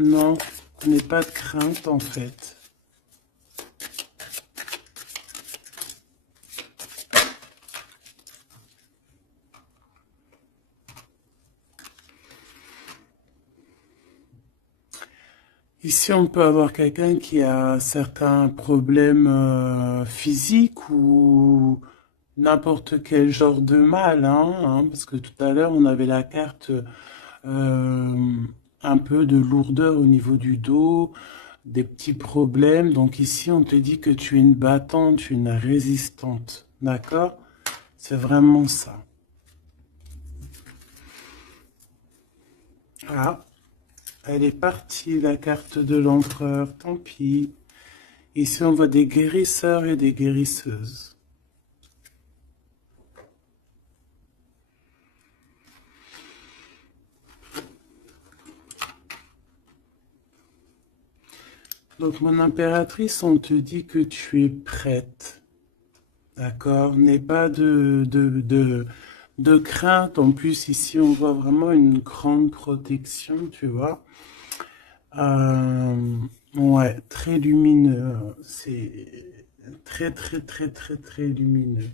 Non, je n'ai pas de crainte en fait. Ici, on peut avoir quelqu'un qui a certains problèmes physiques ou n'importe quel genre de mal, parce que tout à l'heure, on avait la carte un peu de lourdeur au niveau du dos, des petits problèmes. Donc ici, on te dit que tu es une battante, une résistante, d'accord? C'est vraiment ça. Ah, elle est partie, la carte de l'empereur, tant pis. Ici, on voit des guérisseurs et des guérisseuses. Donc, mon impératrice, on te dit que tu es prête. D'accord? N'aie pas de crainte. En plus, ici, on voit vraiment une grande protection, tu vois. Ouais, très lumineux. C'est très, très, très, très, très lumineux.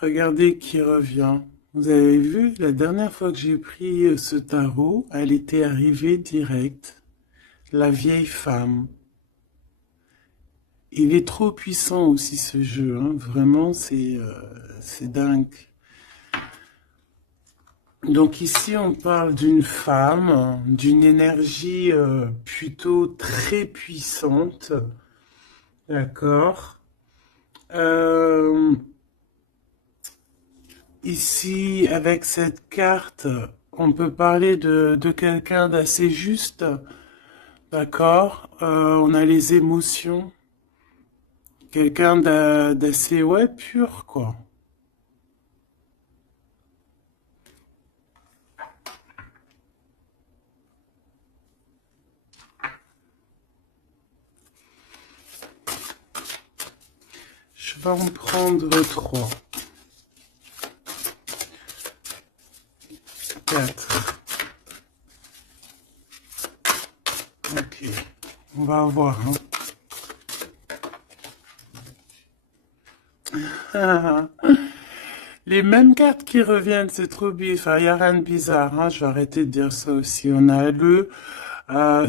Regardez qui revient. Vous avez vu, la dernière fois que j'ai pris ce tarot, elle était arrivée direct. La vieille femme. Il est trop puissant aussi ce jeu, hein. Vraiment, c'est dingue. Donc ici, on parle d'une femme, d'une énergie plutôt très puissante, d'accord. Euh, Ici, avec cette carte, on peut parler de quelqu'un d'assez juste, d'accord. On a les émotions, quelqu'un d'assez, ouais, pur, quoi. Je vais en prendre 3, 4. Ok, on va voir, hein. Les mêmes cartes qui reviennent, c'est trop bizarre. Enfin, il n'y a rien de bizarre, hein. Je vais arrêter de dire ça aussi. On a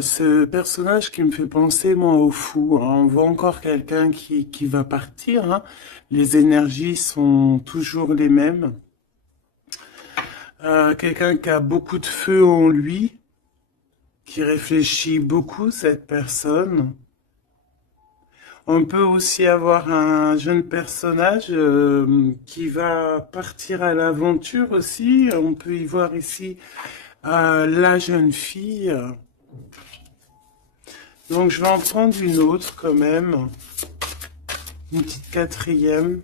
ce personnage qui me fait penser, moi, au fou, hein. On voit encore quelqu'un qui va partir, hein. Les énergies sont toujours les mêmes. Quelqu'un qui a beaucoup de feu en lui, qui réfléchit beaucoup, cette personne. On peut aussi avoir un jeune personnage qui va partir à l'aventure aussi. On peut y voir ici la jeune fille. Donc je vais en prendre une autre quand même. Une petite quatrième.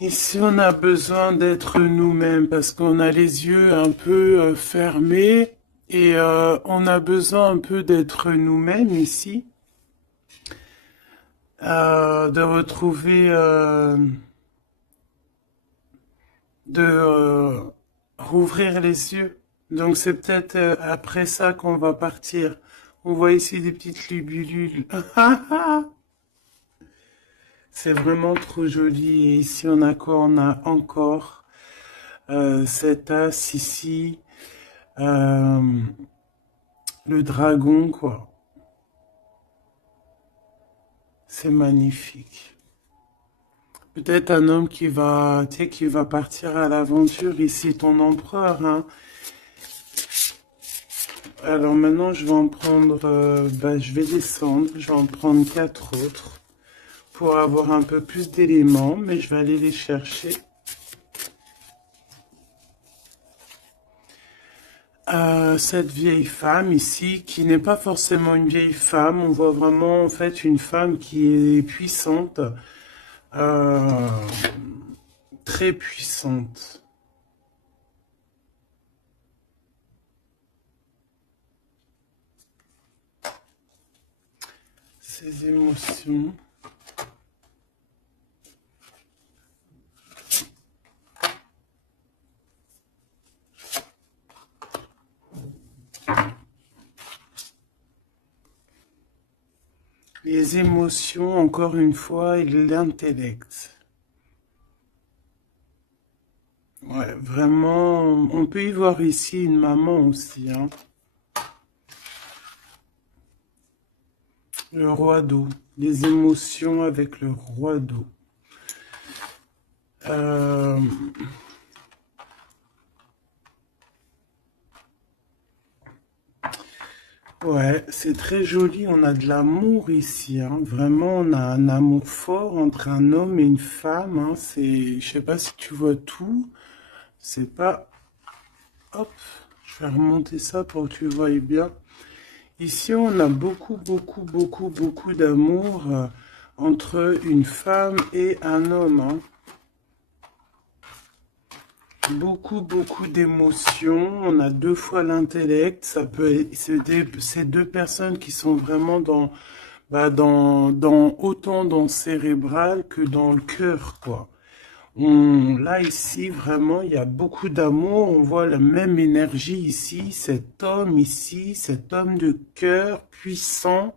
Ici, on a besoin d'être nous-mêmes parce qu'on a les yeux un peu fermés et on a besoin un peu d'être nous-mêmes ici, de retrouver, rouvrir les yeux. Donc c'est peut-être après ça qu'on va partir. On voit ici des petites libellules. C'est vraiment trop joli. Et ici, on a quoi? On a encore cet as ici. Euh, le dragon, quoi. C'est magnifique. Peut-être un homme qui va, tu sais, qui va partir à l'aventure. Ici, ton empereur, hein. Alors maintenant, je vais en prendre, je vais descendre. Je vais en prendre 4 autres pour avoir un peu plus d'éléments, mais je vais aller les chercher. cette vieille femme ici, qui n'est pas forcément une vieille femme, on voit vraiment en fait une femme qui est puissante, euh, très puissante. Ses émotions. Les émotions, encore une fois, et l'intellect. Ouais, vraiment, on peut y voir ici une maman aussi, hein. Le roi d'eau. Les émotions avec le roi d'eau. Euh, ouais, c'est très joli. On a de l'amour ici, hein. Vraiment, on a un amour fort entre un homme et une femme, hein. C'est, je sais pas si tu vois tout. C'est pas... Hop, je vais remonter ça pour que tu vois bien. Ici, on a beaucoup d'amour entre une femme et un homme, hein. Beaucoup d'émotions. On a deux fois l'intellect. Ça peut, c'est deux personnes qui sont vraiment dans, autant dans le cérébral que dans le cœur, quoi. Là, ici, vraiment, il y a beaucoup d'amour. On voit la même énergie ici. Cet homme de cœur puissant.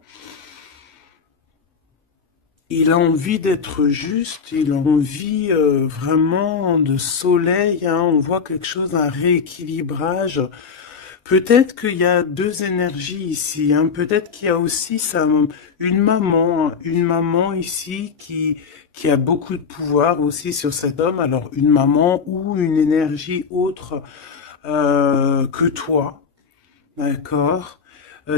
Il a envie d'être juste, il a envie vraiment de soleil, hein. On voit quelque chose, un rééquilibrage. Peut-être qu'il y a deux énergies ici, hein. Peut-être qu'il y a aussi une maman ici qui a beaucoup de pouvoir aussi sur cet homme. Alors une maman ou une énergie autre que toi. D'accord.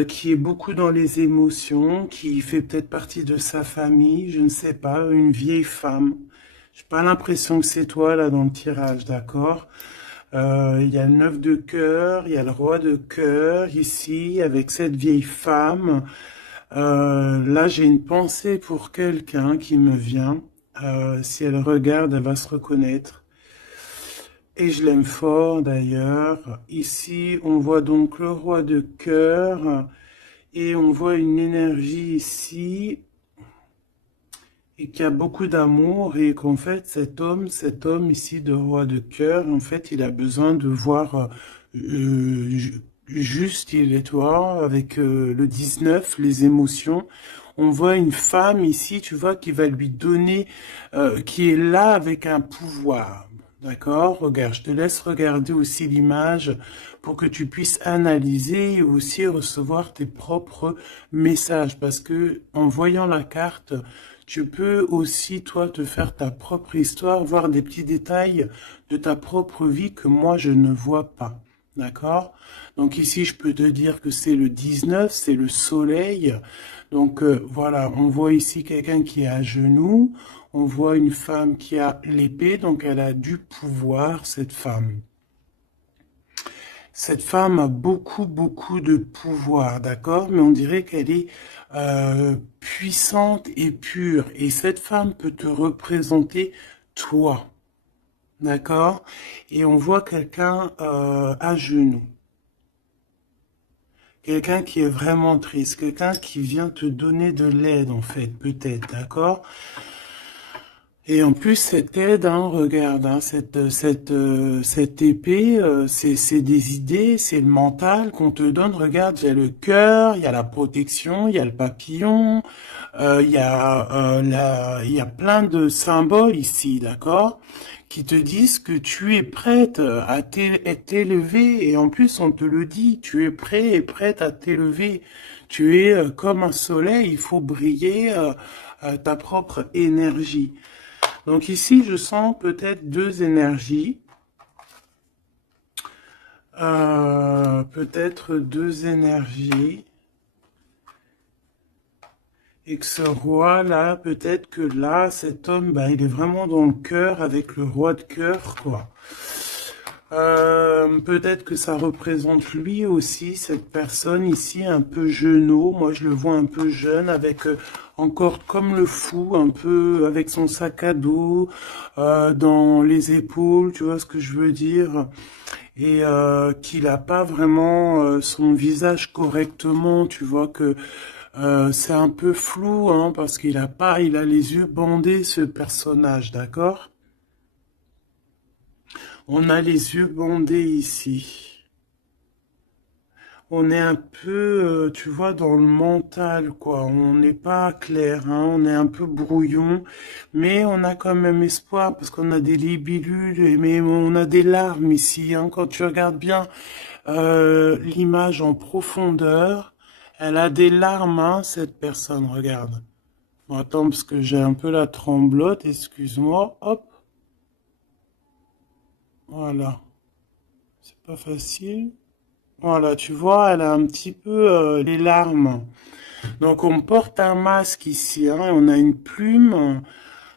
Qui est beaucoup dans les émotions, qui fait peut-être partie de sa famille, je ne sais pas, une vieille femme. J'ai pas l'impression que c'est toi là dans le tirage, d'accord? Il y a le 9 de cœur, il y a le roi de cœur ici avec cette vieille femme. Là, j'ai une pensée pour quelqu'un qui me vient. Si elle regarde, elle va se reconnaître. Et je l'aime fort d'ailleurs. Ici, on voit donc le roi de cœur et on voit une énergie ici et qui a beaucoup d'amour et qu'en fait cet homme ici de roi de cœur, en fait, il a besoin de voir juste, il est toi, avec le 19, les émotions. On voit une femme ici, tu vois, qui va lui donner, qui est là avec un pouvoir. D'accord? Regarde, je te laisse regarder aussi l'image pour que tu puisses analyser et aussi recevoir tes propres messages. Parce que en voyant la carte, tu peux aussi, toi, te faire ta propre histoire, voir des petits détails de ta propre vie que moi, je ne vois pas. D'accord? Donc ici, je peux te dire que c'est le 19, c'est le soleil. Donc voilà, on voit ici quelqu'un qui est à genoux. On voit une femme qui a l'épée, donc elle a du pouvoir, cette femme. Cette femme a beaucoup de pouvoir, d'accord? Mais on dirait qu'elle est puissante et pure. Et cette femme peut te représenter toi, d'accord? Et on voit quelqu'un à genoux. Quelqu'un qui est vraiment triste, quelqu'un qui vient te donner de l'aide, en fait, peut-être, d'accord? Et en plus, cette aide, hein, regarde, hein, cette épée, c'est des idées, c'est le mental qu'on te donne. Regarde, il y a le cœur, il y a la protection, il y a le papillon, il y a plein de symboles ici, d'accord, qui te disent que tu es prête à t'élever. Et en plus, on te le dit, tu es prêt et prête à t'élever. Tu es comme un soleil, il faut briller ta propre énergie. Donc ici, je sens peut-être deux énergies. Peut-être deux énergies. Et que ce roi-là, peut-être que là, cet homme, bah, il est vraiment dans le cœur avec le roi de cœur, quoi. Peut-être que ça représente lui aussi, cette personne ici, un peu jeunot. Moi, je le vois un peu jeune, avec encore comme le fou, un peu avec son sac à dos dans les épaules, tu vois ce que je veux dire? Et qu'il a pas vraiment son visage correctement, tu vois que c'est un peu flou, hein, parce il a les yeux bandés, ce personnage, d'accord? On a les yeux bandés ici. On est un peu, tu vois, dans le mental, quoi. On n'est pas clair, hein. On est un peu brouillon, mais on a quand même espoir parce qu'on a des libellules, mais on a des larmes ici, hein. Quand tu regardes bien l'image en profondeur, elle a des larmes, hein, cette personne. Regarde. Bon, attends, parce que j'ai un peu la tremblote. Excuse-moi. Hop, voilà. C'est pas facile. Voilà, tu vois, elle a un petit peu les larmes. Donc on porte un masque ici, hein, et on a une plume,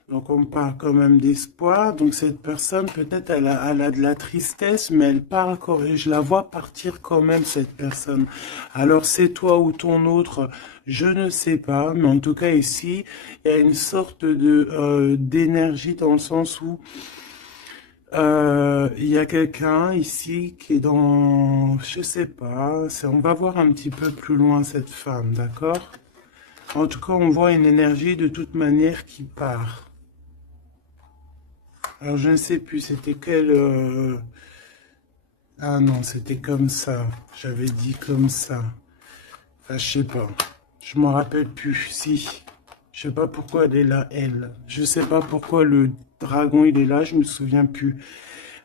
donc on parle quand même d'espoir. Donc cette personne, peut-être elle a de la tristesse, mais elle parle quand je la vois partir quand même, cette personne. Alors c'est toi ou ton autre, je ne sais pas, mais en tout cas ici, il y a une sorte de d'énergie dans le sens où il y a quelqu'un ici qui est dans, je sais pas, on va voir un petit peu plus loin cette femme, d'accord? En tout cas, on voit une énergie de toute manière qui part. Alors, je ne sais plus, c'était quel... Ah non, c'était comme ça. J'avais dit comme ça. Enfin, je sais pas. Je m'en rappelle plus. Si. Je sais pas pourquoi elle est là, elle. Je sais pas pourquoi le dragon, il est là, je me souviens plus.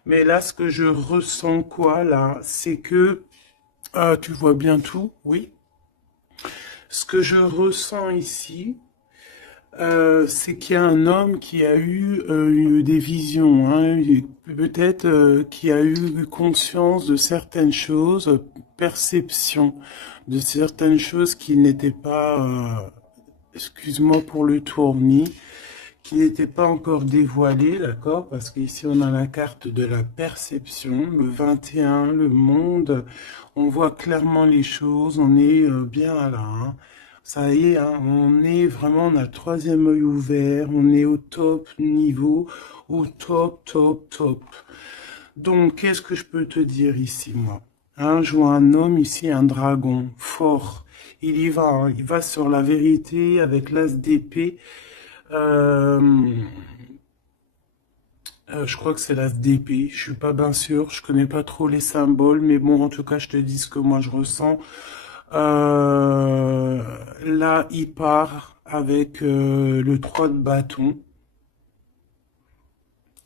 Mais là, ce que je ressens, quoi, là, c'est que... Ah, tu vois bien tout, oui. Ce que je ressens ici, c'est qu'il y a un homme qui a eu des visions, hein, peut-être qui a eu conscience de certaines choses, perception de certaines choses qui n'étaient pas, excuse-moi pour le tournis, qui n'étaient pas encore dévoilées, d'accord? Parce qu'ici on a la carte de la perception, le 21, le monde, on voit clairement les choses, on est bien là, hein. Ça y est, hein, on est vraiment, on a le troisième œil ouvert, on est au top niveau, au top, top, top. Donc, qu'est-ce que je peux te dire ici, moi? Hein, je vois un homme ici, un dragon, fort. Il y va, hein, il va sur la vérité avec l'as d'épée. Euh, je crois que c'est l'as d'épée, je suis pas bien sûr, je connais pas trop les symboles, mais bon, en tout cas, je te dis ce que moi je ressens. Là, il part avec le 3 de bâton.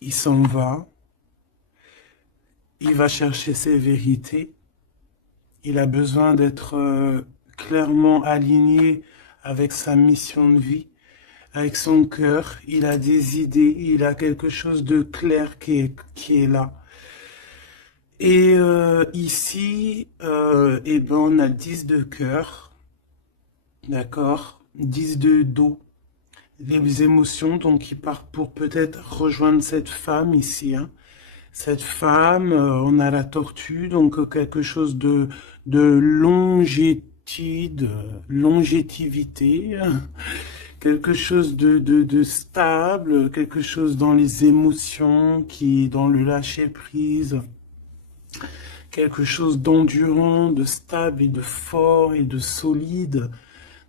Il s'en va. Il va chercher ses vérités. Il a besoin d'être clairement aligné avec sa mission de vie, avec son cœur. Il a des idées. Il a quelque chose de clair qui est là. Et ici, eh ben, on a 10 de cœur. D'accord? 10 de dos. Les émotions, donc il part pour peut-être rejoindre cette femme ici, hein. Cette femme, on a la tortue, donc quelque chose de longétude, longévité, quelque chose de stable, quelque chose dans les émotions, qui dans le lâcher prise, quelque chose d'endurant, de stable et de fort et de solide.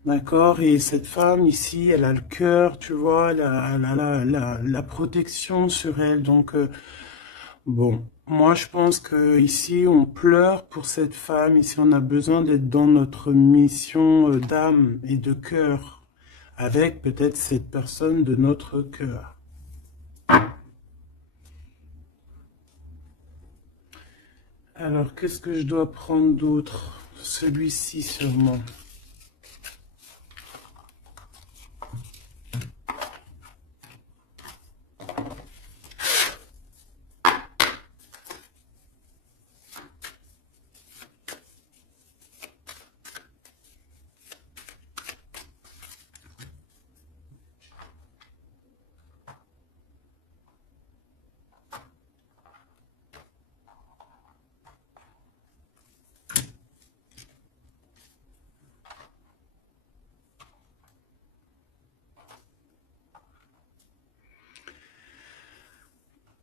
D'accord? Et cette femme ici, elle a le cœur, tu vois, la protection sur elle. Donc, bon, moi je pense que ici, on pleure pour cette femme. Ici, on a besoin d'être dans notre mission d'âme et de cœur, avec peut-être cette personne de notre cœur. Alors, qu'est-ce que je dois prendre d'autre? Celui-ci sûrement.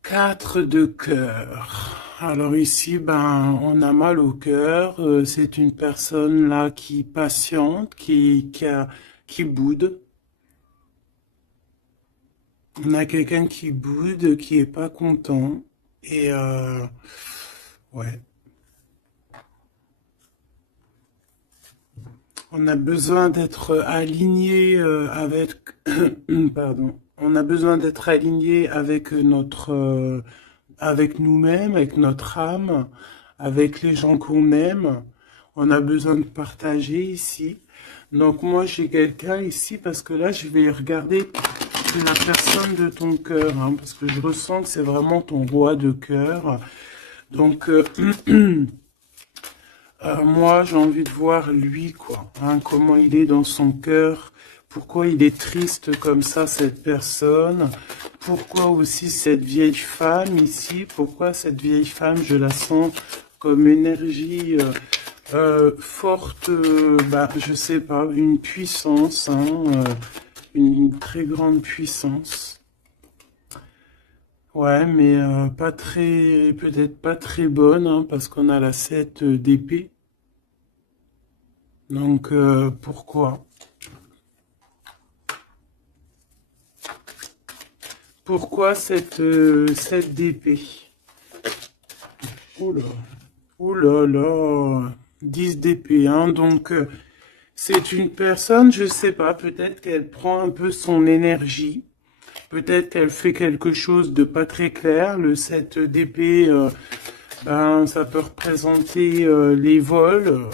4 de cœur. Alors ici, ben, on a mal au cœur. C'est une personne là qui patiente, qui boude. On a quelqu'un qui boude, qui est pas content. Et ouais, on a besoin d'être aligné avec, pardon, on a besoin d'être aligné avec avec nous-mêmes, avec notre âme, avec les gens qu'on aime. On a besoin de partager ici. Donc moi j'ai quelqu'un ici parce que là je vais regarder la personne de ton cœur, hein, parce que je ressens que c'est vraiment ton roi de cœur. Donc moi j'ai envie de voir lui quoi, hein, comment il est dans son cœur, pourquoi il est triste comme ça cette personne, pourquoi aussi cette vieille femme ici, pourquoi cette vieille femme je la sens comme énergie forte, bah, je sais pas, une puissance, hein, une très grande puissance. Ouais, mais pas très, peut-être pas très bonne, hein, parce qu'on a la 7 d'épée. Donc pourquoi? Pourquoi cette 7 d'épée? Oula, oula là, 10 d'épée, hein, donc c'est une personne, je sais pas, peut-être qu'elle prend un peu son énergie. Peut-être qu'elle fait quelque chose de pas très clair. Le 7 d'épée, ben, ça peut représenter les vols,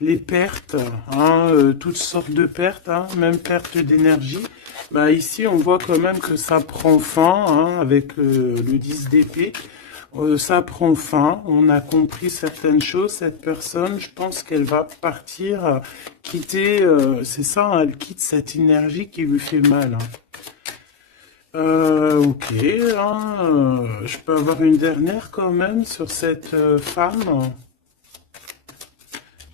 les pertes, hein, toutes sortes de pertes, hein, même perte d'énergie. Ben, ici, on voit quand même que ça prend fin, hein, avec le 10 d'épée. Ça prend fin, on a compris certaines choses. Cette personne, je pense qu'elle va partir, quitter, c'est ça, hein, elle quitte cette énergie qui lui fait mal, hein. Ok, hein, je peux avoir une dernière quand même sur cette femme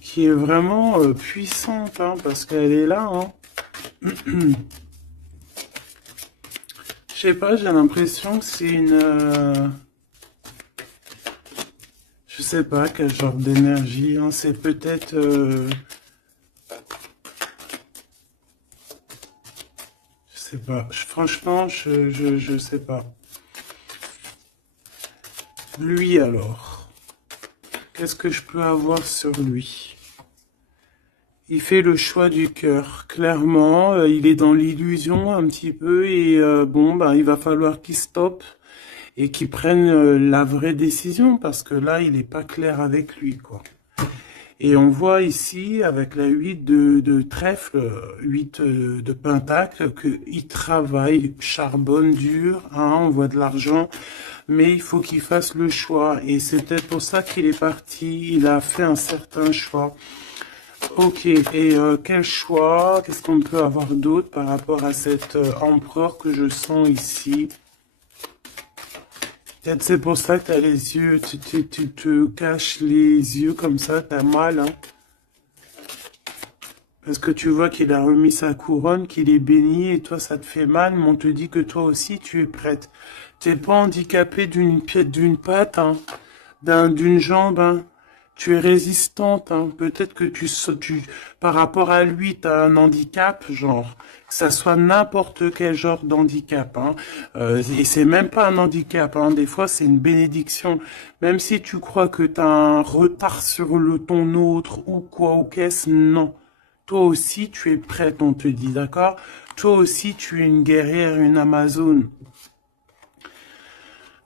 qui est vraiment puissante, hein, parce qu'elle est là, hein. Je sais pas, j'ai l'impression que c'est une... je sais pas quel genre d'énergie, hein, c'est peut-être... je sais pas, franchement, je sais pas. Lui alors, qu'est-ce que je peux avoir sur lui? Il fait le choix du cœur, clairement, il est dans l'illusion un petit peu et bon, bah, il va falloir qu'il stoppe et qu'il prenne la vraie décision parce que là, il n'est pas clair avec lui, quoi. Et on voit ici, avec la 8 de trèfle, 8 de pentacle, qu'il travaille, charbonne dur, hein, on voit de l'argent, mais il faut qu'il fasse le choix. Et c'est peut-être pour ça qu'il est parti, il a fait un certain choix. Ok, et quel choix, qu'est-ce qu'on peut avoir d'autre par rapport à cet empereur que je sens ici? Peut-être c'est pour ça que tu as les yeux, tu te caches les yeux comme ça, t'as mal, hein? Parce que tu vois qu'il a remis sa couronne, qu'il est béni, et toi ça te fait mal, mais on te dit que toi aussi tu es prête. T'es pas handicapé d'une patte, hein, d'une jambe, hein. Tu es résistante, hein. Peut-être que par rapport à lui, tu as un handicap, genre, que ça soit n'importe quel genre d'handicap, hein. Et c'est même pas un handicap, hein. Des fois, c'est une bénédiction. Même si tu crois que tu as un retard sur ton autre ou quoi ou qu'est-ce, non. Toi aussi, tu es prête, on te dit, d'accord? Toi aussi, tu es une guerrière, une Amazone.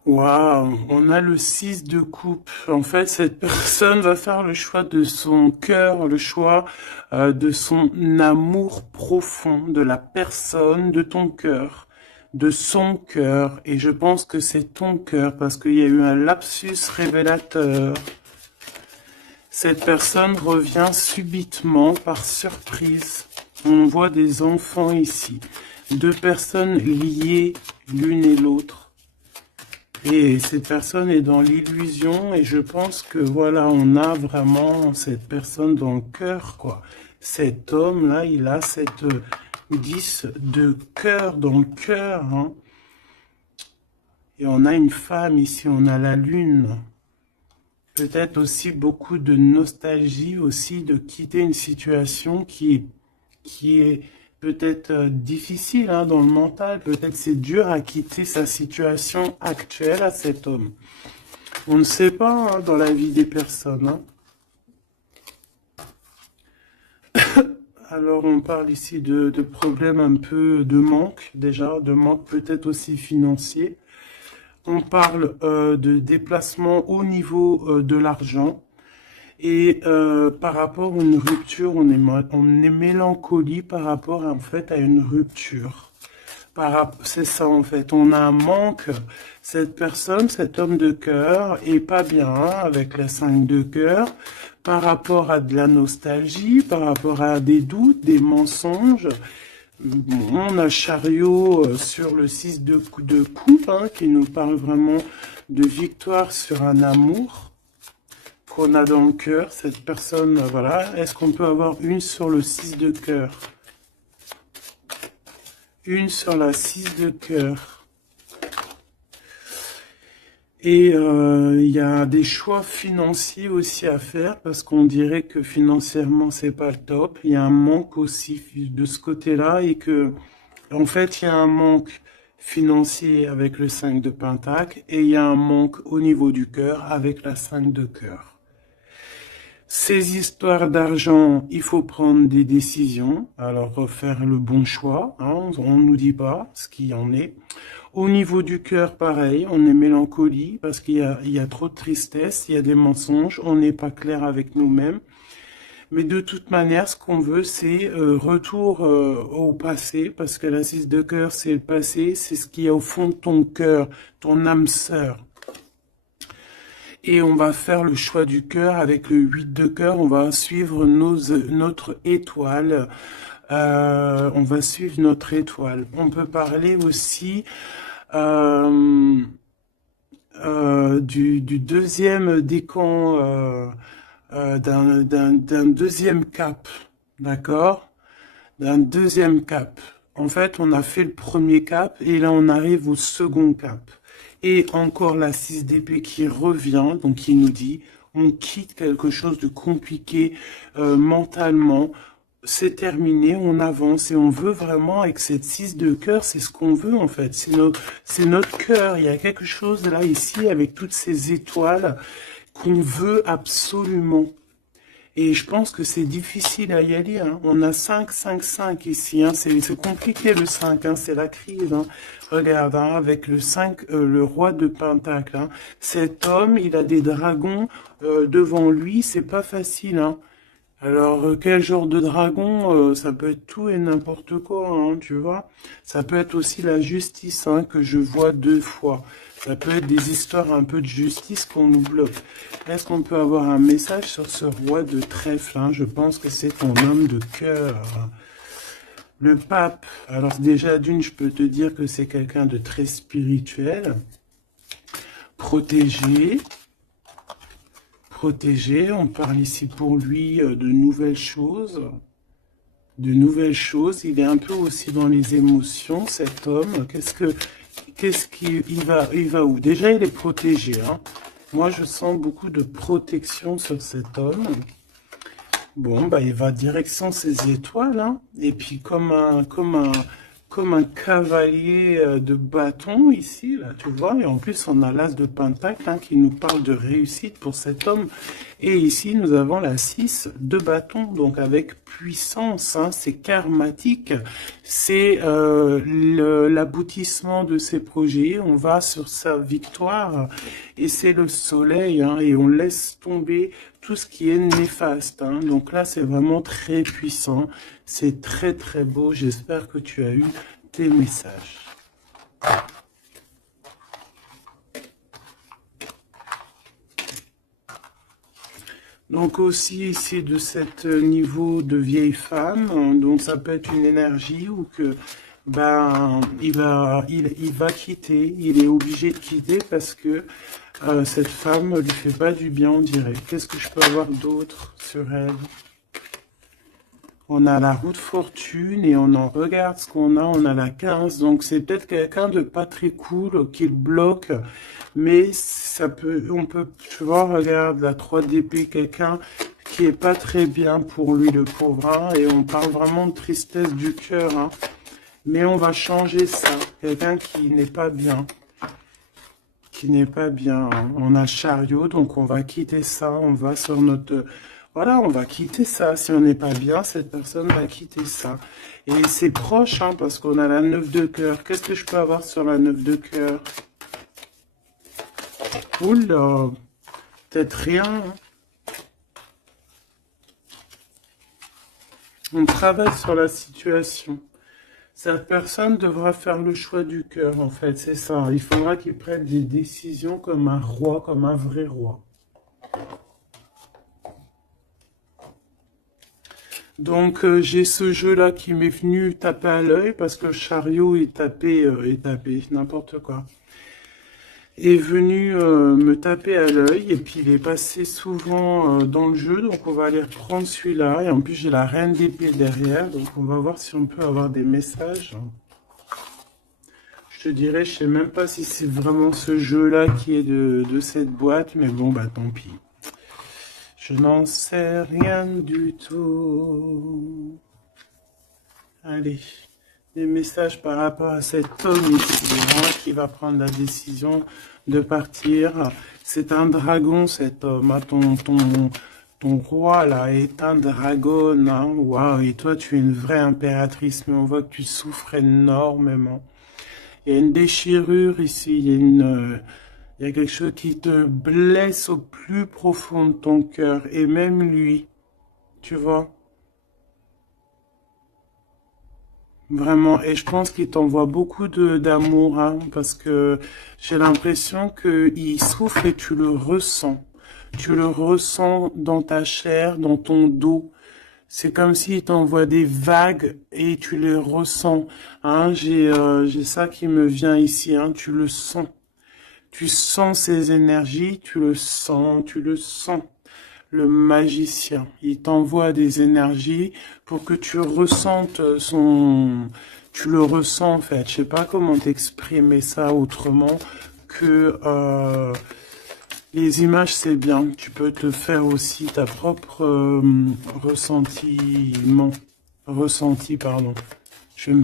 Waouh, on a le 6 de coupe. En fait, cette personne va faire le choix de son cœur, le choix de son amour profond, de la personne, de ton cœur, de son cœur. Et je pense que c'est ton cœur parce qu'il y a eu un lapsus révélateur. Cette personne revient subitement par surprise. On voit des enfants ici. Deux personnes liées l'une et l'autre. Et cette personne est dans l'illusion et je pense que voilà, on a vraiment cette personne dans le cœur, quoi. Cet homme-là, il a cette 10 de cœur dans le cœur, hein. Et on a une femme ici, on a la lune. Peut-être aussi beaucoup de nostalgie aussi de quitter une situation qui est peut-être difficile hein, dans le mental. Peut-être c'est dur à quitter sa situation actuelle à cet homme. On ne sait pas hein, dans la vie des personnes. Hein. Alors on parle ici de problèmes un peu de manque déjà, de manque peut-être aussi financier. On parle de déplacement au niveau de l'argent. Et par rapport à une rupture, on est mélancolie par rapport en fait à une rupture. C'est ça en fait, on a un manque. Cette personne, cet homme de cœur est pas bien hein, avec la 5 de cœur par rapport à de la nostalgie, par rapport à des doutes, des mensonges. On a chariot sur le 6 de coupe hein, qui nous parle vraiment de victoire sur un amour qu'on a dans le cœur. Cette personne, voilà. Est-ce qu'on peut avoir une sur le 6 de cœur? Une sur la 6 de cœur. Et il y a des choix financiers aussi à faire parce qu'on dirait que financièrement c'est pas le top. Il y a un manque aussi de ce côté-là et que en fait il y a un manque financier avec le 5 de Pentacle et il y a un manque au niveau du cœur avec la 5 de cœur. Ces histoires d'argent, il faut prendre des décisions, alors faire le bon choix, hein, on ne nous dit pas ce qu'il en est. Au niveau du cœur, pareil, on est mélancolie parce qu'il y a trop de tristesse, il y a des mensonges, on n'est pas clair avec nous-mêmes. Mais de toute manière, ce qu'on veut, c'est retour au passé, parce que la 6 de cœur, c'est le passé, c'est ce qui est au fond de ton cœur, ton âme sœur. Et on va faire le choix du cœur avec le 8 de cœur, on va suivre notre étoile. On va suivre notre étoile. On peut parler aussi du deuxième décan, d'un deuxième cap, d'accord? D'un deuxième cap. En fait, on a fait le premier cap et là, on arrive au second cap. Et encore la 6 d'épée qui revient, donc qui nous dit, on quitte quelque chose de compliqué mentalement, c'est terminé, on avance et on veut vraiment, avec cette 6 de cœur, c'est ce qu'on veut en fait, c'est notre cœur, il y a quelque chose là, ici, avec toutes ces étoiles qu'on veut absolument. Et je pense que c'est difficile à y aller. Hein. On a 5, 5, 5 ici. Hein. C'est compliqué le 5. Hein. C'est la crise. Hein. Regarde, hein, avec le 5, le roi de Pentacle. Hein. Cet homme, il a des dragons devant lui. C'est pas facile. Hein. Alors, quel genre de dragon? Ça peut être tout et n'importe quoi, hein, tu vois. Ça peut être aussi la justice hein, que je vois 2 fois. Ça peut être des histoires un peu de justice qu'on nous bloque. Est-ce qu'on peut avoir un message sur ce roi de trèfle hein? Je pense que c'est ton homme de cœur. Le pape. Alors déjà, d'une, je peux te dire que c'est quelqu'un de très spirituel. Protégé. Protégé. On parle ici pour lui de nouvelles choses. De nouvelles choses. Il est un peu aussi dans les émotions, cet homme. Il va où? Déjà, il est protégé. Hein. Moi, je sens beaucoup de protection sur cet homme. Bon, bah, il va direction ses étoiles. Hein. Et puis, comme un cavalier de bâton ici, là, tu vois. Et en plus, on a l'as de Pentacle hein, qui nous parle de réussite pour cet homme. Et ici, nous avons la 6 de bâton, donc avec puissance. Hein, c'est karmatique. C'est l'aboutissement de ses projets. On va sur sa victoire. Et c'est le soleil. Hein, et on laisse tomber tout ce qui est néfaste. Hein. Donc là, c'est vraiment très puissant. C'est très, très beau. J'espère que tu as eu tes messages. Donc aussi ici de cet niveau de vieille femme, donc ça peut être une énergie ou que ben il va quitter, il est obligé de quitter parce que cette femme lui fait pas du bien on dirait. Qu'est-ce que je peux avoir d'autre sur elle? On a la roue de fortune et on en regarde ce qu'on a. On a la 15. Donc c'est peut-être quelqu'un de pas très cool qui le bloque. Mais ça peut, on peut, tu vois, regarde la 3 d'épée, quelqu'un qui est pas très bien pour lui, le pauvre. Hein, et on parle vraiment de tristesse du cœur. Hein. Mais on va changer ça. Quelqu'un qui n'est pas bien. Qui n'est pas bien. Hein. On a le chariot, donc on va quitter ça. On va sur notre... Voilà, on va quitter ça. Si on n'est pas bien, cette personne va quitter ça. Et c'est proche, hein, parce qu'on a la 9 de cœur. Qu'est-ce que je peux avoir sur la 9 de cœur? Oula, peut-être rien. Hein. On travaille sur la situation. Cette personne devra faire le choix du cœur, en fait, c'est ça. Il faudra qu'il prenne des décisions comme un roi, comme un vrai roi. Donc, j'ai ce jeu-là qui m'est venu taper à l'œil, parce que le chariot est tapé, n'importe quoi. Est venu me taper à l'œil, et puis il est passé souvent dans le jeu, donc on va aller reprendre celui-là. Et en plus, j'ai la reine d'épée derrière, donc on va voir si on peut avoir des messages. Je te dirais, je sais même pas si c'est vraiment ce jeu-là qui est de cette boîte, mais bon, bah tant pis. Je n'en sais rien du tout. Allez, des messages par rapport à cet homme ici, hein, qui va prendre la décision de partir. C'est un dragon, cet homme. Hein, ton roi, là, est un dragon. Hein. Waouh, et toi, tu es une vraie impératrice, mais on voit que tu souffres énormément. Il y a une déchirure ici, il y a quelque chose qui te blesse au plus profond de ton cœur, et même lui, tu vois, vraiment, et je pense qu'il t'envoie beaucoup d'amour, hein, parce que j'ai l'impression qu'il souffre et tu le ressens dans ta chair, dans ton dos. C'est comme s'il t'envoie des vagues et tu les ressens. Hein, j'ai ça qui me vient ici. Hein, tu le sens. Tu sens ses énergies. Tu le sens. Tu le sens. Le magicien. Il t'envoie des énergies pour que tu ressentes son... Tu le ressens en fait. Je sais pas comment t'exprimer ça autrement que... les images, c'est bien. Tu peux te faire aussi ta propre ressenti, pardon. Je vais me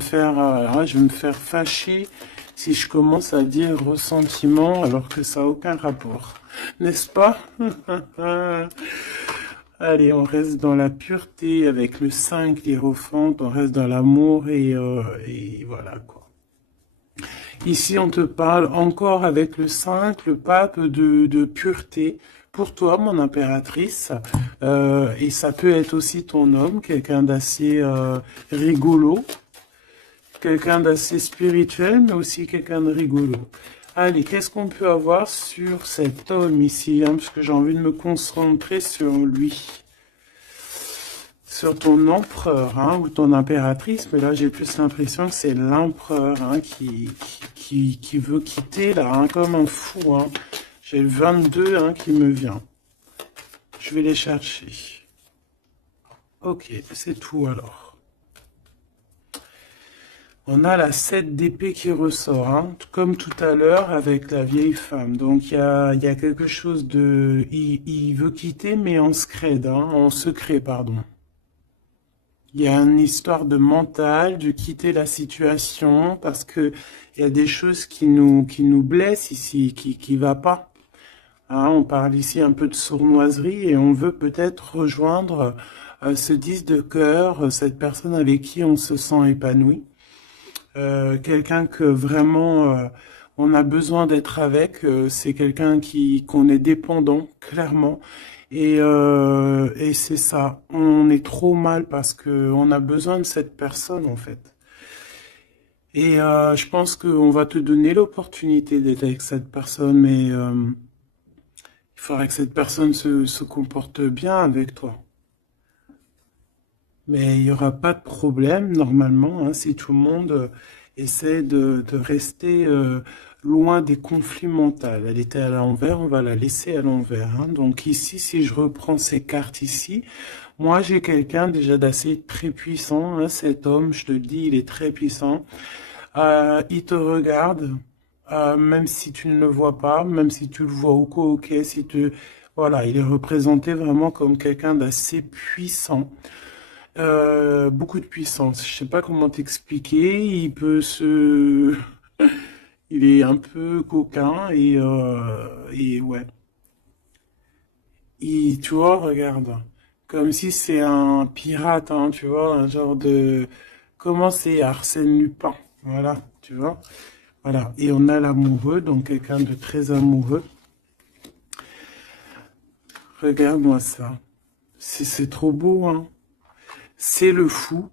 faire fâcher si je commence à dire ressentiment alors que ça n'a aucun rapport. N'est-ce pas? Allez, on reste dans la pureté avec le 5, l'hiérophante, on reste dans l'amour et voilà quoi. Ici, on te parle encore avec le 5, le pape de pureté. Pour toi, mon impératrice, et ça peut être aussi ton homme, quelqu'un d'assez rigolo, quelqu'un d'assez spirituel, mais aussi quelqu'un de rigolo. Allez, qu'est-ce qu'on peut avoir sur cet homme ici, hein, parce que j'ai envie de me concentrer sur lui. Sur ton empereur, hein, ou ton impératrice, mais là j'ai plus l'impression que c'est l'empereur, hein, qui veut quitter là, hein, comme un fou. Hein. J'ai le 22 hein, qui me vient. Je vais les chercher. Ok, c'est tout alors. On a la 7 d'épée qui ressort, hein, comme tout à l'heure avec la vieille femme. Donc il y a quelque chose de... Il veut quitter, mais en secret, hein, en secret, pardon. Il y a une histoire de mental, de quitter la situation, parce que il y a des choses qui nous blessent ici, qui va pas. Hein, on parle ici un peu de sournoiserie et on veut peut-être rejoindre ce 10 de cœur, cette personne avec qui on se sent épanoui. Quelqu'un que vraiment on a besoin d'être avec, c'est quelqu'un qu'on est dépendant, clairement. Et c'est ça, on est trop mal parce que on a besoin de cette personne en fait. Et je pense qu'on va te donner l'opportunité d'être avec cette personne, mais il faudrait que cette personne se comporte bien avec toi. Mais il n'y aura pas de problème normalement hein, si tout le monde essaie de rester loin des conflits mentaux. Elle était à l'envers, on va la laisser à l'envers, hein. Donc ici, si je reprends ces cartes ici, moi j'ai quelqu'un déjà d'assez très puissant, hein. Cet homme, je te le dis, il est très puissant. Il te regarde, même si tu ne le vois pas, même si tu le vois au quoi, ok, si tu... Voilà, il est représenté vraiment comme quelqu'un d'assez puissant. Beaucoup de puissance. Je sais pas comment t'expliquer. Il peut se... Il est un peu coquin et ouais. Tu vois, regarde. Comme si c'est un pirate, hein, tu vois, un genre de... Comment c'est Arsène Lupin? Voilà, tu vois. Voilà. Et on a l'amoureux, donc quelqu'un de très amoureux. Regarde-moi ça. C'est trop beau, hein. C'est le fou,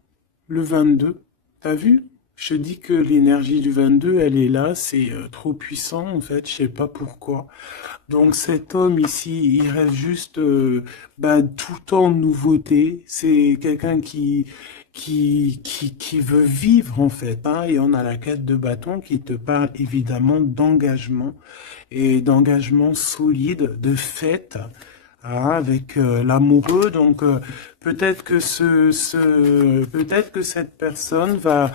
le 22. T'as vu? Je te dis que l'énergie du 22, elle est là, c'est trop puissant en fait, je sais pas pourquoi. Donc cet homme ici, il rêve juste tout le temps de nouveauté. C'est quelqu'un qui veut vivre en fait, hein. Et on a la 4 de bâton qui te parle évidemment d'engagement et d'engagement solide, de fête, hein, avec l'amoureux. Donc peut-être que peut-être que cette personne va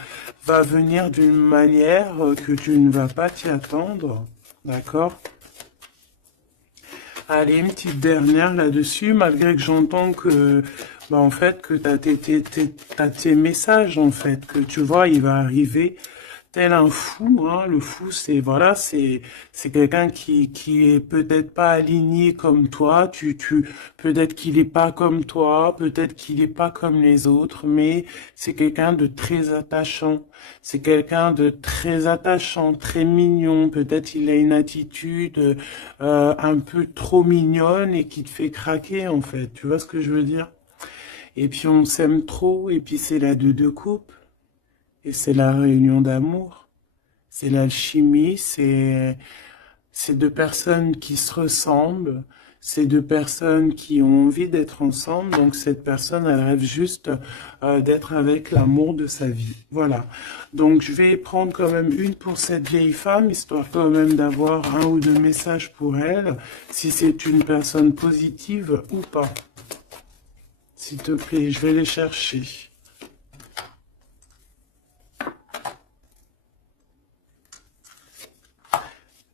venir d'une manière que tu ne vas pas t'y attendre, d'accord? Allez, une petite dernière là-dessus, malgré que j'entends que, en fait, que t'as tes messages, en fait, que tu vois, il va arriver tel un fou, hein. Le fou, c'est, voilà, c'est quelqu'un qui est peut-être pas aligné comme toi, peut-être qu'il est pas comme toi, peut-être qu'il est pas comme les autres, mais c'est quelqu'un de très attachant. C'est quelqu'un de très attachant, très mignon. Peut-être il a une attitude un peu trop mignonne et qui te fait craquer en fait. Tu vois ce que je veux dire? Et puis on s'aime trop et puis c'est la deux coupes et c'est la réunion d'amour. C'est l'alchimie, c'est deux personnes qui se ressemblent, c'est deux personnes qui ont envie d'être ensemble. Donc cette personne, elle rêve juste d'être avec l'amour de sa vie. Voilà. Donc je vais prendre quand même une pour cette vieille femme, histoire quand même d'avoir un ou deux messages pour elle, si c'est une personne positive ou pas. S'il te plaît, je vais les chercher.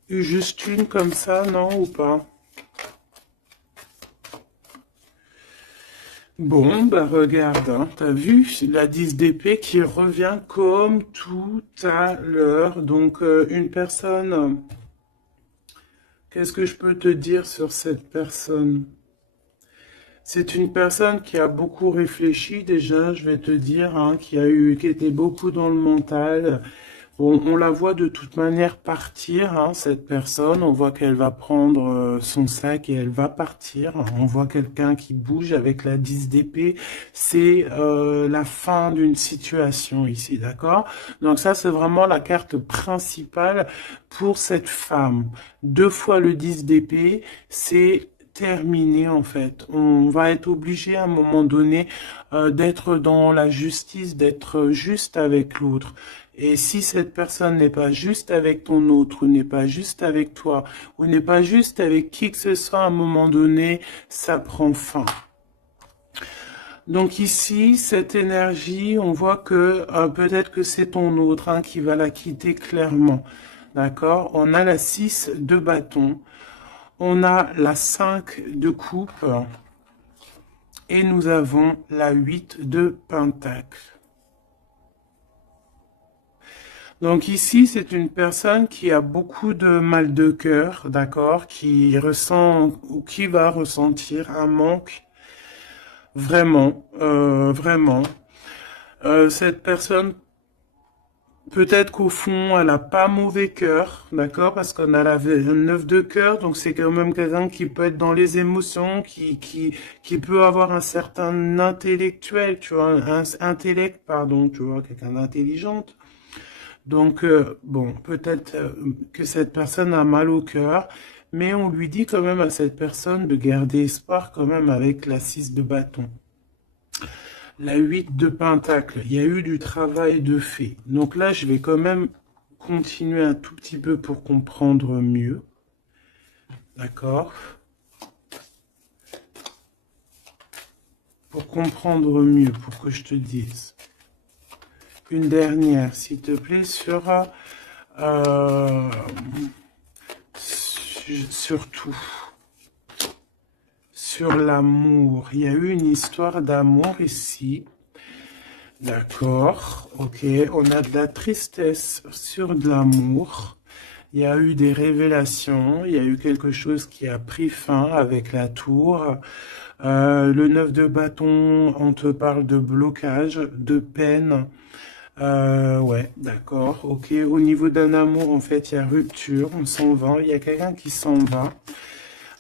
Juste une comme ça, non ou pas? Bon, bah regarde, hein, t'as vu la 10 d'épée qui revient comme tout à l'heure. Donc une personne, qu'est-ce que je peux te dire sur cette personne? C'est une personne qui a beaucoup réfléchi déjà, je vais te dire, hein, qui était beaucoup dans le mental. Bon, on la voit de toute manière partir, hein, cette personne. On voit qu'elle va prendre son sac et elle va partir. On voit quelqu'un qui bouge avec la 10 d'épée. C'est la fin d'une situation ici, d'accord? Donc ça, c'est vraiment la carte principale pour cette femme. Deux fois le 10 d'épée, c'est terminé en fait. On va être obligé à un moment donné d'être dans la justice, d'être juste avec l'autre. Et si cette personne n'est pas juste avec ton autre, ou n'est pas juste avec toi, ou n'est pas juste avec qui que ce soit, à un moment donné, ça prend fin. Donc ici, cette énergie, on voit que peut-être que c'est ton autre, hein, qui va la quitter clairement. D'accord? On a la 6 de bâton. On a la 5 de coupe et nous avons la 8 de pentacle. Donc ici, c'est une personne qui a beaucoup de mal de cœur, d'accord, qui ressent ou qui va ressentir un manque vraiment, vraiment. Cette personne, peut-être qu'au fond, elle a pas mauvais cœur, d'accord, parce qu'on a la 9 de cœur, donc c'est quand même quelqu'un qui peut être dans les émotions, qui peut avoir un certain intellectuel, tu vois, un intellect, pardon, tu vois, quelqu'un d'intelligente. Donc, bon, peut-être que cette personne a mal au cœur, mais on lui dit quand même à cette personne de garder espoir quand même avec la 6 de bâton. La 8 de pentacle, il y a eu du travail de fait. Donc là, je vais quand même continuer un tout petit peu pour comprendre mieux. D'accord? Pour comprendre mieux, pour que je te dise. Une dernière, s'il te plaît, euh, surtout sur l'amour. Il y a eu une histoire d'amour ici. D'accord, ok. On a de la tristesse sur de l'amour. Il y a eu des révélations. Il y a eu quelque chose qui a pris fin avec la tour. Le 9 de bâton, on te parle de blocage, de peine. Ouais, d'accord, ok. Au niveau d'un amour, en fait, il y a rupture, on s'en va. Il y a quelqu'un qui s'en va.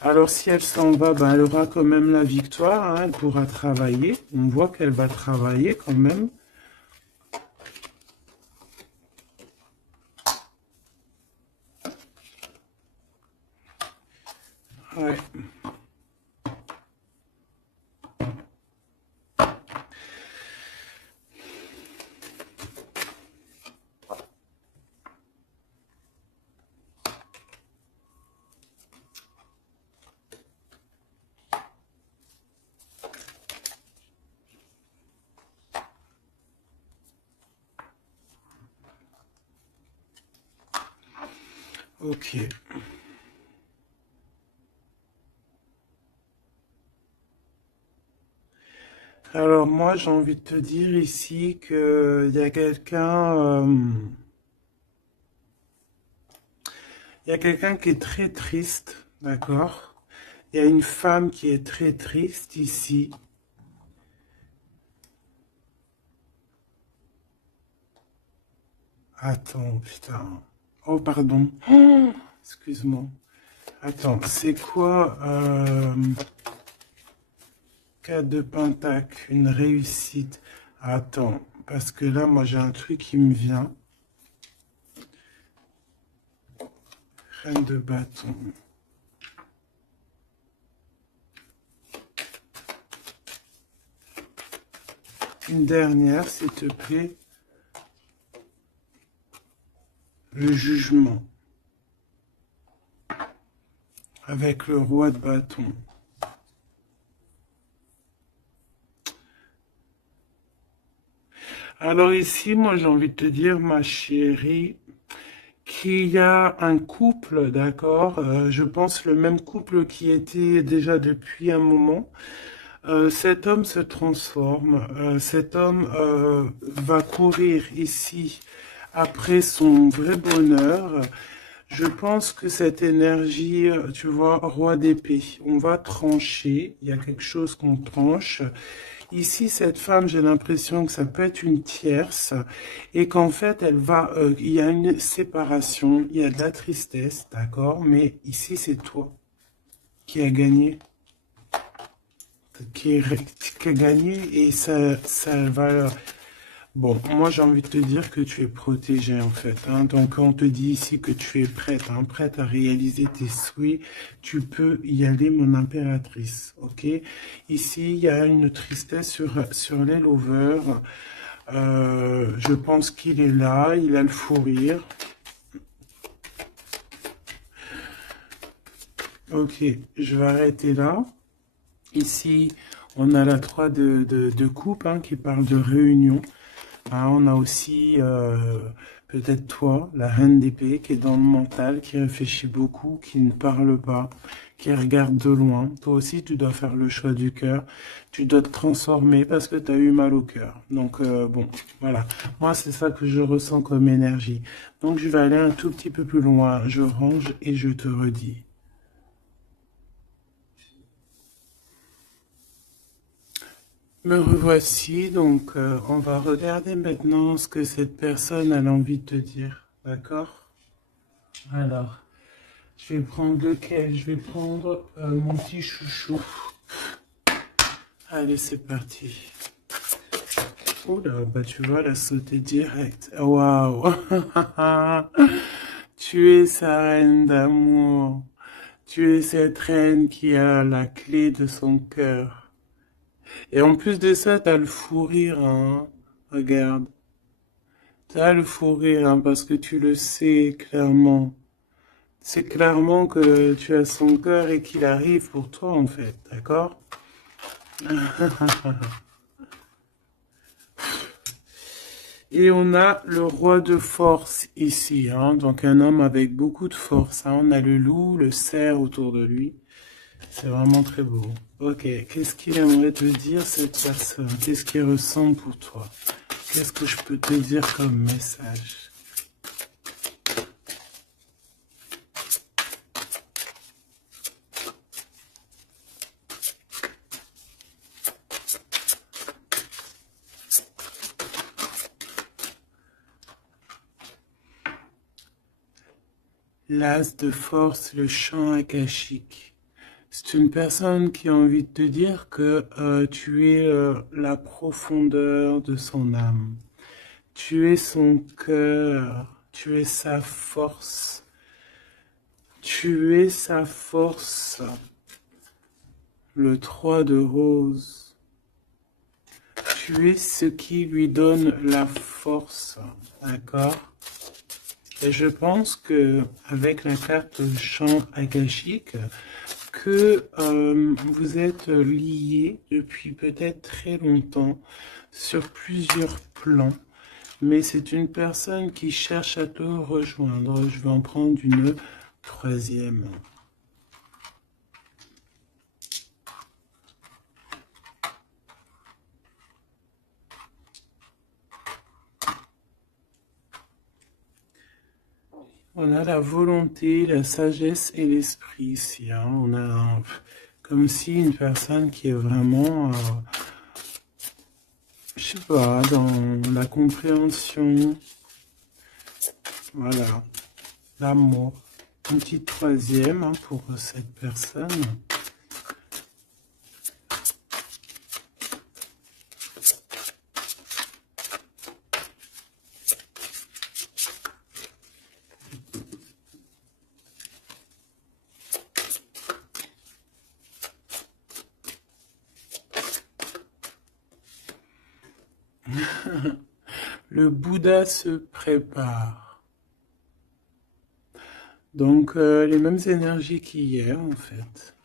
Alors, si elle s'en va, ben, elle aura quand même la victoire, hein, elle pourra travailler. On voit qu'elle va travailler quand même. Ouais. Ok. Alors moi, j'ai envie de te dire ici que il y a quelqu'un qui est très triste, d'accord? Il y a une femme qui est très triste ici. Attends, putain. Oh, pardon. Oh, excuse-moi. Attends, c'est quoi 4 de pentacle, une réussite. Attends, parce que là, moi, j'ai un truc qui me vient. Reine de bâton. Une dernière, s'il te plaît. Le jugement. Avec le roi de bâton. Alors ici, moi, j'ai envie de te dire, ma chérie, qu'il y a un couple, d'accord, je pense le même couple qui était déjà depuis un moment. Cet homme se transforme, cet homme va courir ici après son vrai bonheur. Je pense que cette énergie, tu vois, roi d'épée, on va trancher, il y a quelque chose qu'on tranche. Ici, cette femme, j'ai l'impression que ça peut être une tierce et qu'en fait, il y a une séparation, il y a de la tristesse, d'accord, mais ici, c'est toi qui as gagné, qui, qui a gagné et ça va. Bon, moi j'ai envie de te dire que tu es protégée en fait, hein. Donc on te dit ici que tu es prête, hein, prête à réaliser tes souhaits. Tu peux y aller, mon impératrice, ok? Ici, il y a une tristesse sur les lovers. Je pense qu'il est là, il a le fou rire. Ok, je vais arrêter là. Ici, on a la 3 de coupe hein, qui parle de réunion. Ah, on a aussi peut-être toi, la reine d'épée, qui est dans le mental, qui réfléchit beaucoup, qui ne parle pas, qui regarde de loin. Toi aussi, tu dois faire le choix du cœur. Tu dois te transformer parce que tu as eu mal au cœur. Donc, bon, voilà. Moi, c'est ça que je ressens comme énergie. Donc, je vais aller un tout petit peu plus loin. Je range et je te redis. Me revoici, donc on va regarder maintenant ce que cette personne a envie de te dire, d'accord? Alors, je vais prendre lequel? Je vais prendre mon petit chouchou. Allez, c'est parti. Oula, bah tu vois, elle a sauté direct. Waouh! Tu es sa reine d'amour. Tu es cette reine qui a la clé de son cœur. Et en plus de ça, t'as le fou rire, hein? Regarde. T'as le fou rire, hein, parce que tu le sais clairement. C'est clairement que tu as son cœur et qu'il arrive pour toi, en fait, d'accord? Et on a le roi de force ici, hein, donc un homme avec beaucoup de force, hein. On a le loup, le cerf autour de lui. C'est vraiment très beau. Ok, qu'est-ce qu'il aimerait te dire cette personne? Qu'est-ce qu'il ressent pour toi? Qu'est-ce que je peux te dire comme message? L'as de force, le chant akashique. C'est une personne qui a envie de te dire que tu es la profondeur de son âme. Tu es son cœur. Tu es sa force. Tu es sa force. Le 3 de rose. Tu es ce qui lui donne la force. D'accord? Et je pense que avec la carte chant akashique, que vous êtes liés depuis peut-être très longtemps sur plusieurs plans, mais c'est une personne qui cherche à te rejoindre. Je vais en prendre une troisième. On a la volonté, la sagesse et l'esprit ici, hein. On a comme si une personne qui est vraiment, je sais pas, dans la compréhension, voilà, l'amour. Une petite troisième, hein, pour cette personne. Le Bouddha se prépare. Donc, les mêmes énergies qu'hier, en fait.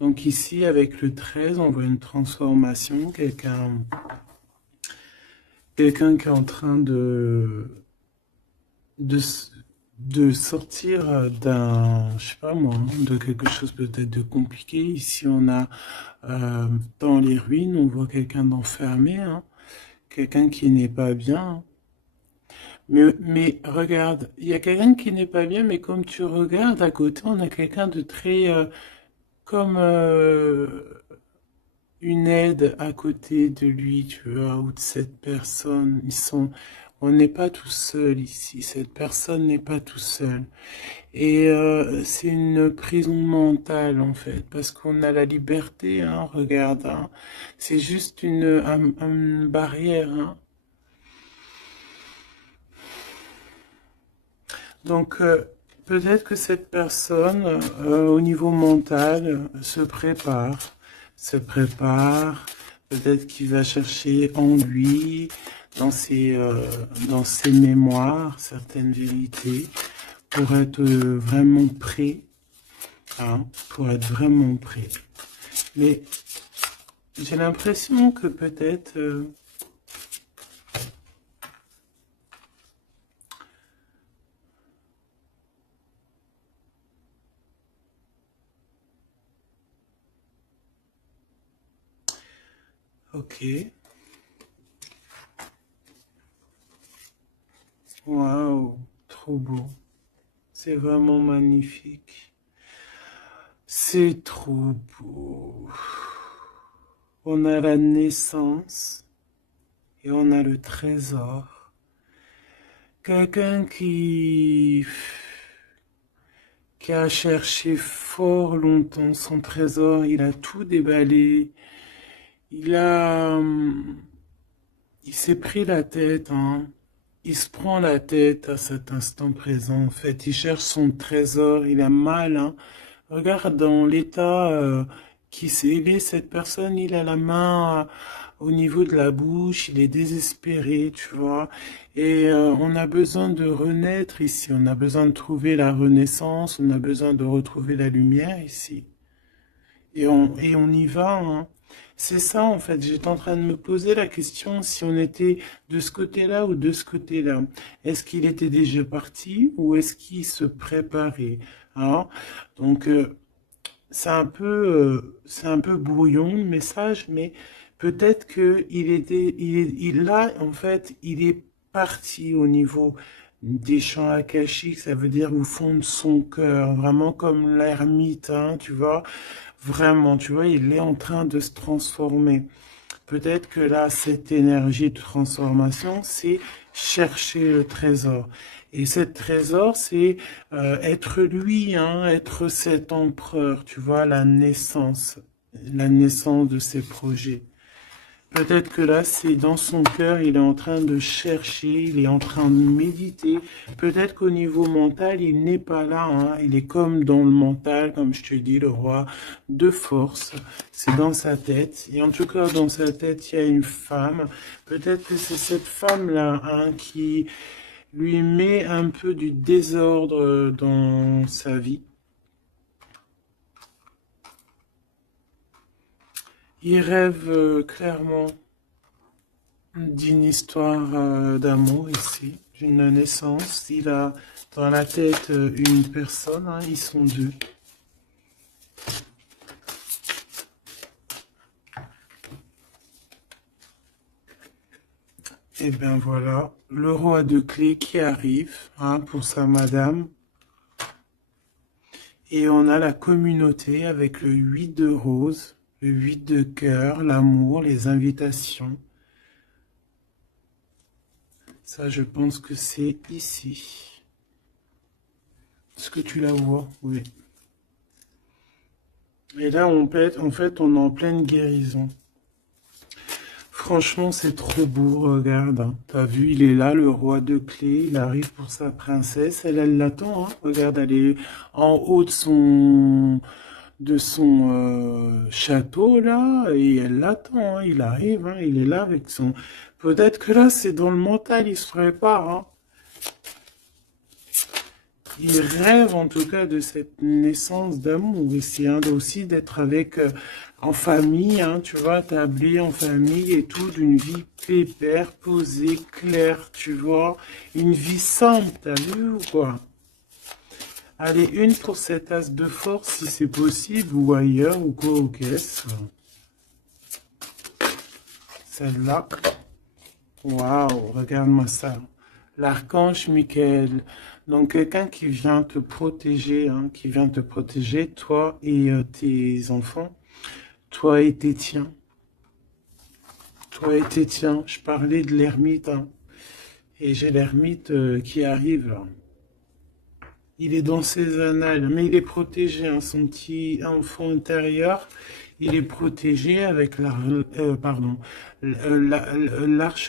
Donc ici, avec le 13, on voit une transformation. Quelqu'un qui est en train de, de sortir d'un, je sais pas moi, de quelque chose peut-être de compliqué. Ici, on a dans les ruines, on voit quelqu'un d'enfermé, hein, quelqu'un qui n'est pas bien. Mais regarde, il y a quelqu'un qui n'est pas bien, mais comme tu regardes à côté, on a quelqu'un de très comme une aide à côté de lui, tu vois, ou de cette personne. On n'est pas tout seul ici. Cette personne n'est pas tout seul. Et c'est une prison mentale en fait, parce qu'on a la liberté, hein, regarde, hein. C'est juste une barrière, hein. Donc, peut-être que cette personne, au niveau mental, se prépare, peut-être qu'il va chercher en lui, dans ses mémoires, certaines vérités, pour être vraiment prêt, hein, pour être vraiment prêt. Mais j'ai l'impression que peut-être... ok. Waouh, trop beau. C'est vraiment magnifique. C'est trop beau. On a la naissance et on a le trésor. Quelqu'un qui a cherché fort longtemps son trésor, il a tout déballé. Il a, il s'est pris la tête, hein. Il se prend la tête à cet instant présent. En fait, il cherche son trésor. Il a mal, hein. Regarde dans l'état qui s'est aidé cette personne. Il a la main au niveau de la bouche, il est désespéré, tu vois. Et on a besoin de renaître ici, on a besoin de trouver la renaissance, on a besoin de retrouver la lumière ici. Et on y va, hein. C'est ça, en fait. J'étais en train de me poser la question si on était de ce côté-là ou de ce côté-là. Est-ce qu'il était déjà parti ou est-ce qu'il se préparait? Hein. Donc, c'est un peu brouillon le message, mais peut-être que là, en fait, il est parti au niveau des champs akashiques, ça veut dire au fond de son cœur, vraiment comme l'ermite, hein, tu vois, vraiment, tu vois, il est en train de se transformer. Peut-être que là, cette énergie de transformation, c'est chercher le trésor. Et ce trésor, c'est être lui, hein, être cet empereur, tu vois, la naissance de ses projets. Peut-être que là, c'est dans son cœur, il est en train de chercher, il est en train de méditer. Peut-être qu'au niveau mental, il n'est pas là, hein. Il est comme dans le mental, comme je te dis, le roi de force. C'est dans sa tête. Et en tout cas, dans sa tête, il y a une femme. Peut-être que c'est cette femme-là, hein, qui lui met un peu du désordre dans sa vie. Il rêve clairement d'une histoire d'amour ici, d'une naissance. Il a dans la tête une personne, hein, ils sont deux. Et bien voilà, le roi de clés qui arrive, hein, pour sa madame. Et on a la communauté avec le 8 de rose, le 8 de cœur, l'amour, les invitations. Ça, je pense que c'est ici. Est-ce que tu la vois? Oui. Et là, en fait, on est en pleine guérison. Franchement, c'est trop beau, regarde. Hein. T'as vu, il est là, le roi de clés. Il arrive pour sa princesse. Elle l'attend. Hein. Regarde, elle est en haut de son château, là. Et elle l'attend. Hein. Il arrive. Hein. Il est là avec son... Peut-être que là, c'est dans le mental. Il se prépare. Hein. Il rêve en tout cas de cette naissance d'amour ici, hein, aussi d'être avec en famille, hein, tu vois, tablé en famille et tout, d'une vie pépère, posée, claire, tu vois, une vie simple, t'as vu ou quoi? Allez, une pour cet as de force si c'est possible, ou ailleurs, ou quoi, aux caisses. Celle-là. Waouh, regarde-moi ça. L'archange Michael. Donc, quelqu'un qui vient te protéger, hein, qui vient te protéger, toi et tes enfants, toi et tes tiens. Toi et tes tiens. Je parlais de l'ermite, hein, et j'ai l'ermite qui arrive, là. Il est dans ses annales, mais il est protégé, hein, son petit enfant intérieur. Il est protégé avec l'arche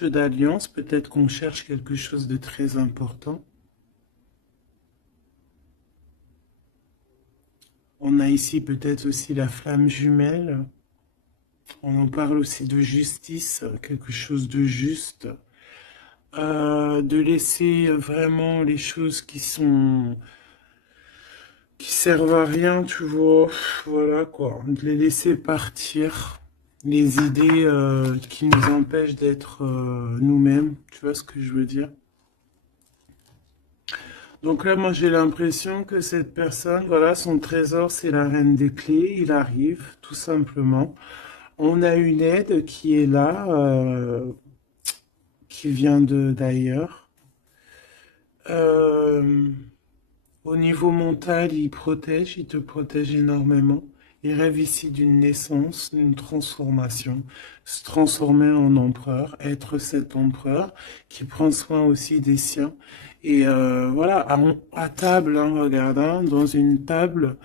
d'alliance. Peut-être qu'on cherche quelque chose de très important. On a ici peut-être aussi la flamme jumelle. On en parle aussi de justice, quelque chose de juste. De laisser vraiment les choses qui servent à rien, tu vois. Voilà quoi. De les laisser partir. Les idées qui nous empêchent d'être nous-mêmes. Tu vois ce que je veux dire? Donc là, moi, j'ai l'impression que cette personne, voilà, son trésor, c'est la reine des clés. Il arrive, tout simplement. On a une aide qui est là, qui vient d'ailleurs. Euh, Au niveau mental, il te protège énormément. Il rêve ici d'une naissance, d'une transformation, se transformer en empereur, être cet empereur qui prend soin aussi des siens. Et voilà, à table, hein, regarde, hein, dans une table,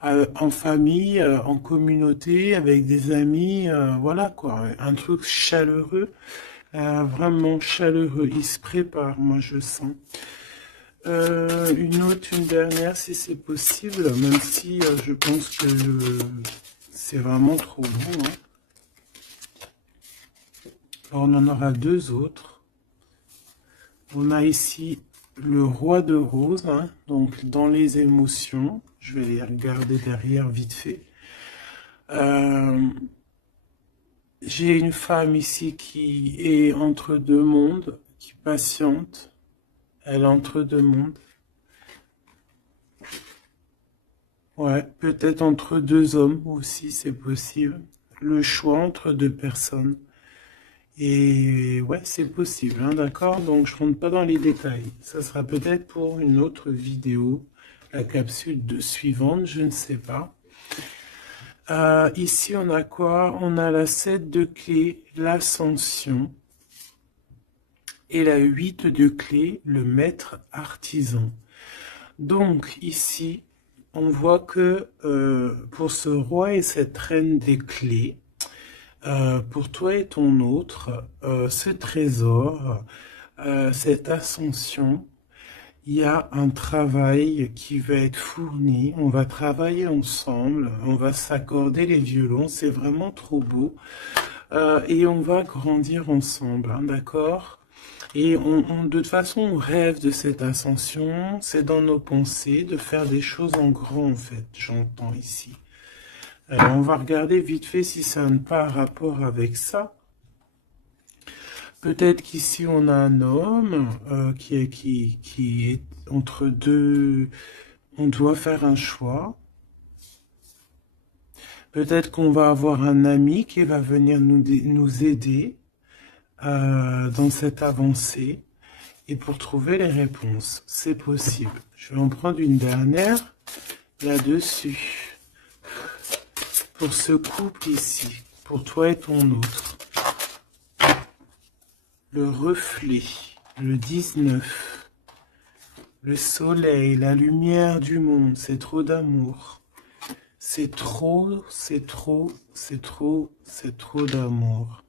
en famille, en communauté, avec des amis, voilà quoi, un truc chaleureux, vraiment chaleureux. Il se prépare, moi je sens. Une dernière, si c'est possible, même si je pense que c'est vraiment trop bon. Hein. On en aura deux autres. On a ici le roi de rose, hein, donc dans les émotions. Je vais les regarder derrière vite fait. J'ai une femme ici qui est entre deux mondes, qui patiente. Elle est entre deux mondes. Ouais, peut-être entre deux hommes aussi, c'est possible. Le choix entre deux personnes. Et ouais, c'est possible, hein, d'accord? Donc, je rentre pas dans les détails. Ça sera peut-être pour une autre vidéo, la capsule suivante, je ne sais pas. Ici, on a quoi? On a la 7 de clé, l'ascension. Et la 8 de clé, le maître artisan. Donc, ici, on voit que pour ce roi et cette reine des clés, pour toi et ton autre, ce trésor, cette ascension, il y a un travail qui va être fourni. On va travailler ensemble, on va s'accorder les violons, c'est vraiment trop beau. Et on va grandir ensemble, hein, d'accord? Et de toute façon, on rêve de cette ascension, c'est dans nos pensées de faire des choses en grand, en fait, j'entends ici. On va regarder vite fait si ça n'a pas rapport avec ça. Peut-être qu'ici, on a un homme qui est entre deux... On doit faire un choix. Peut-être qu'on va avoir un ami qui va venir nous aider dans cette avancée. Et pour trouver les réponses, c'est possible. Je vais en prendre une dernière là-dessus. Pour ce couple ici, pour toi et ton autre. Le reflet, le 19. Le soleil, la lumière du monde, c'est trop d'amour. C'est trop, c'est trop, c'est trop, c'est trop d'amour.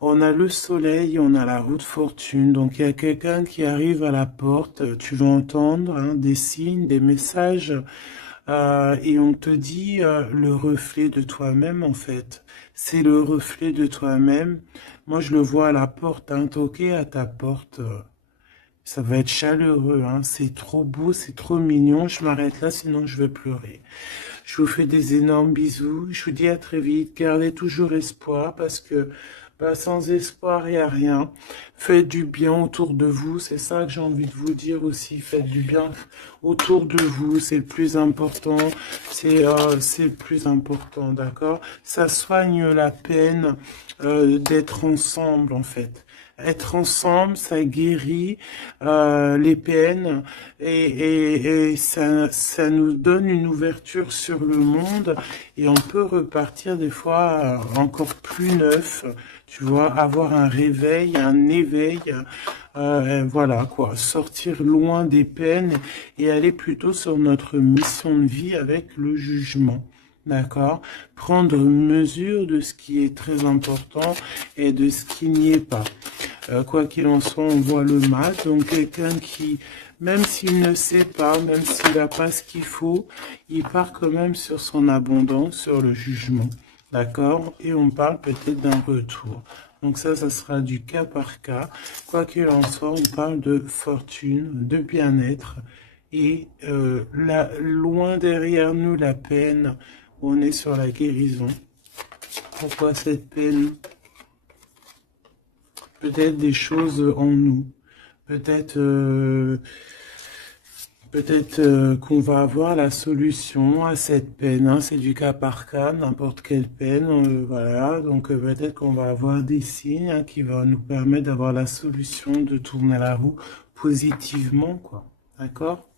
On a le soleil, on a la roue de fortune. Donc, il y a quelqu'un qui arrive à la porte. Tu vas entendre hein, des signes, des messages. Et on te dit le reflet de toi-même, en fait. C'est le reflet de toi-même. Moi, je le vois à la porte, hein, toquer à ta porte. Ça va être chaleureux, hein. C'est trop beau, c'est trop mignon. Je m'arrête là, sinon je vais pleurer. Je vous fais des énormes bisous. Je vous dis à très vite. Gardez toujours espoir parce que sans espoir, il n'y a rien. Faites du bien autour de vous. C'est ça que j'ai envie de vous dire aussi. Faites du bien autour de vous. C'est le plus important. C'est le plus important, d'accord? Ça soigne la peine d'être ensemble, en fait. Être ensemble, ça guérit les peines et ça nous donne une ouverture sur le monde et on peut repartir des fois encore plus neuf, tu vois, avoir un réveil, un éveil, voilà quoi, sortir loin des peines et aller plutôt sur notre mission de vie avec le jugement. D'accord? Prendre mesure de ce qui est très important et de ce qui n'y est pas. Quoi qu'il en soit, on voit le mal. Donc quelqu'un qui, même s'il ne sait pas, même s'il n'a pas ce qu'il faut, il part quand même sur son abondance, sur le jugement. D'accord? Et on parle peut-être d'un retour. Donc ça sera du cas par cas. Quoi qu'il en soit, on parle de fortune, de bien-être. Et loin derrière nous, la peine, on est sur la guérison. Pourquoi cette peine? Peut-être des choses en nous. Peut-être qu'on va avoir la solution à cette peine. Hein. C'est du cas par cas, n'importe quelle peine. Voilà. Donc peut-être qu'on va avoir des signes hein, qui vont nous permettre d'avoir la solution de tourner la roue positivement, quoi. D'accord?